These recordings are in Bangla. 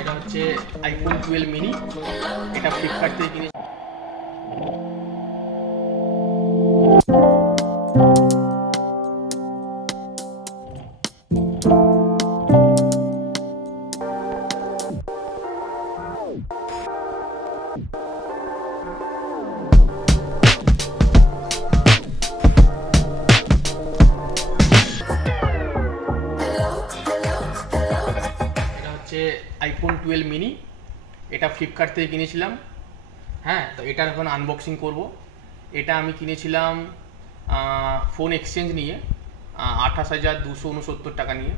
এটা হচ্ছে আইফোন 12 মিনি। এটা ফ্লিপকার্ট থেকে কিনেছি। আইফোন 12 মিনি, এটা ফ্লিপকার্ট থেকে কিনেছিলাম। হ্যাঁ, তো এটার এখন আনবক্সিং করব। এটা আমি কিনেছিলাম ফোন এক্সচেঞ্জ নিয়ে 28,269 টাকা নিয়ে,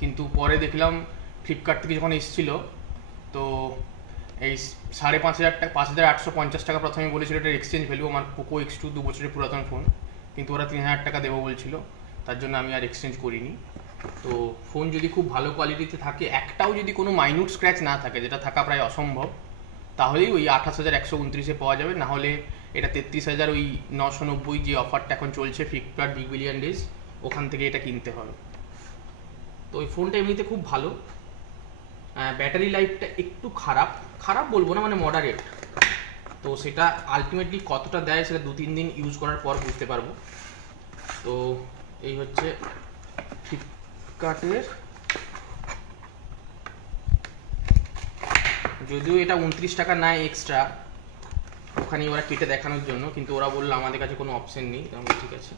কিন্তু পরে দেখলাম ফ্লিপকার্ট থেকে যখন এসেছিল তো এই 5,500 টাকা, 5,850 টাকা প্রথমে বলেছিল এটার এক্সচেঞ্জ ভ্যালু। আমার পোকো X2 2 বছরের পুরাতন ফোন, কিন্তু ওরা 3,000 টাকা দেবো বলছিল, তার জন্য আমি আর এক্সচেঞ্জ করিনি। তো ফোন যদি খুব ভালো কোয়ালিটিতে থাকে, একটাও যদি কোনো মাইনিউট স্ক্র্যাচ না থাকে, যেটা থাকা প্রায় অসম্ভব, তাহলেই ওই 28,129-এ পাওয়া যাবে। না হলে এটা 33,990 যে অফারটা এখন চলছে ফ্লিপকার্ট বিগ বিলিয়ন ডেজ, ওখান থেকে এটা কিনতে হবে। তো ওই ফোনটা এমনিতে খুব ভালো, ব্যাটারি লাইফটা একটু খারাপ বলবো না, মানে মডারেট। তো সেটা আলটিমেটলি কতটা দেয় সেটা 2-3 দিন ইউজ করার পর বুঝতে পারবো। তো এই হচ্ছে ফ্লিপকার্টের, যদিও এটা 29 টাকা নেয় এক্সট্রা, ওখানে ওরা কেটে দেখানোর জন্য, কিন্তু ওরা বললো আমাদের কাছে কোনো অপশন নেই। ঠিক আছে,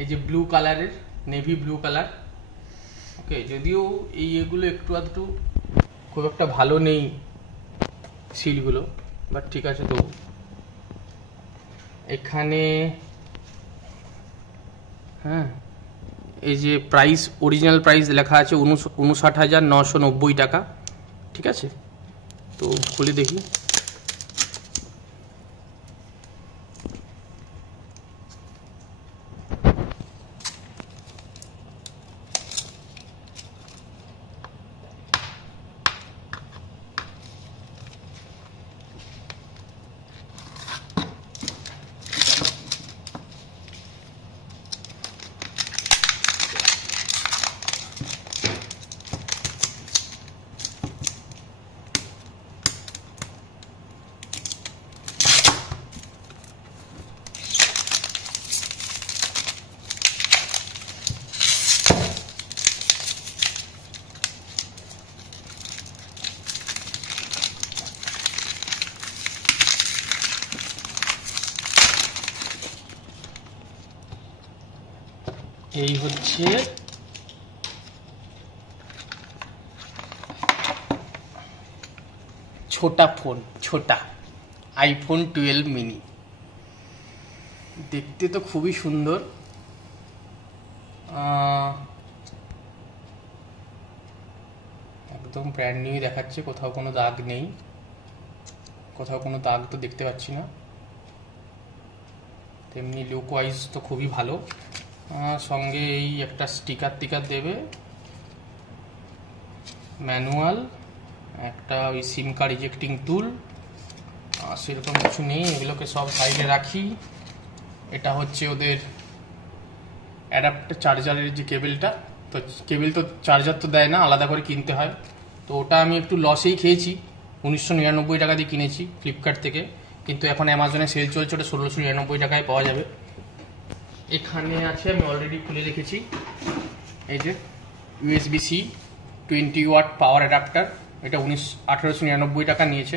এই যে ব্লু কালারের, নেভি ব্লু কালার। ওকে, যদিও এগুলো একটু আধটু খুব একটা ভালো নেই সিলগুলো, বাট ঠিক আছে। তো এখানে হ্যাঁ, এই যে প্রাইস, অরিজিনাল প্রাইস লেখা আছে 59,990 টাকা। ঠিক আছে, তো খুলে দেখি। এই হচ্ছে ছোটা আইফোন 12 মিনি। দেখতে তো খুবই সুন্দর, একদম ব্র্যান্ড নিউ দেখাচ্ছে, কোথাও কোনো দাগ নেই, কোথাও কোনো দাগ তো দেখতে পাচ্ছি না। তেমনি লুক ওয়াইজ তো খুবই ভালো। সঙ্গে এই একটা স্টিকার দেবে, ম্যানুয়াল, একটা ওই সিম কার্ড ইজেক্টিং টুল, সেরকম কিছু নেই। এগুলোকে সব সাইডে রাখি। এটা হচ্ছে ওদের অ্যাডাপ্টার, চার্জারের যে কেবেলটা। তো কেবেল তো চার্জার তো দেয় না, আলাদা করে কিনতে হয়। তো ওটা আমি একটু লসেই খেয়েছি, 1999 টাকা দিয়ে কিনেছি ফ্লিপকার্ট থেকে, কিন্তু এখন অ্যামাজনে সেল চলছে, ওটা 1699 টাকায় পাওয়া যাবে। এখানে আছে, আমি অলরেডি খুলে রেখেছি, এই যে USB-C 20 ওয়াট পাওয়ার অ্যাডাপ্টার। এটা 1899 টাকা নিয়েছে।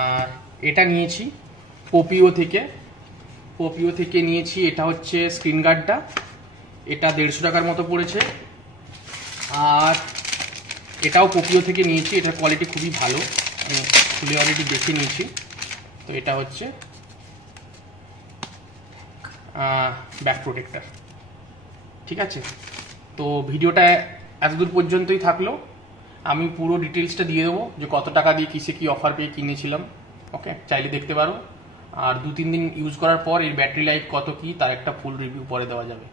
আর এটা নিয়েছি পোপিও থেকে নিয়েছি। এটা হচ্ছে স্ক্রিন গার্ডটা, এটা 150 টাকার মতো পড়েছে। আর এটাও পোপিও থেকে নিয়েছি, এটার কোয়ালিটি খুবই ভালো, আমি খুলে অলরেডি দেখে নিয়েছি। তো এটা হচ্ছে ব্যাক প্রোটেক্টর। ঠিক আছে, তো ভিডিওটা এতদূর পর্যন্তই থাকলো। আমি পুরো ডিটেলসটা দিয়ে দেবো যে কত টাকা দিয়ে কিসে কি অফার পেয়ে কিনেছিলাম। ওকে, চাইলে দেখতে পারো। আর 2-3 দিন ইউজ করার পর এর ব্যাটারি লাইফ কত কি তার একটা ফুল রিভিউ পরে দেওয়া যাবে।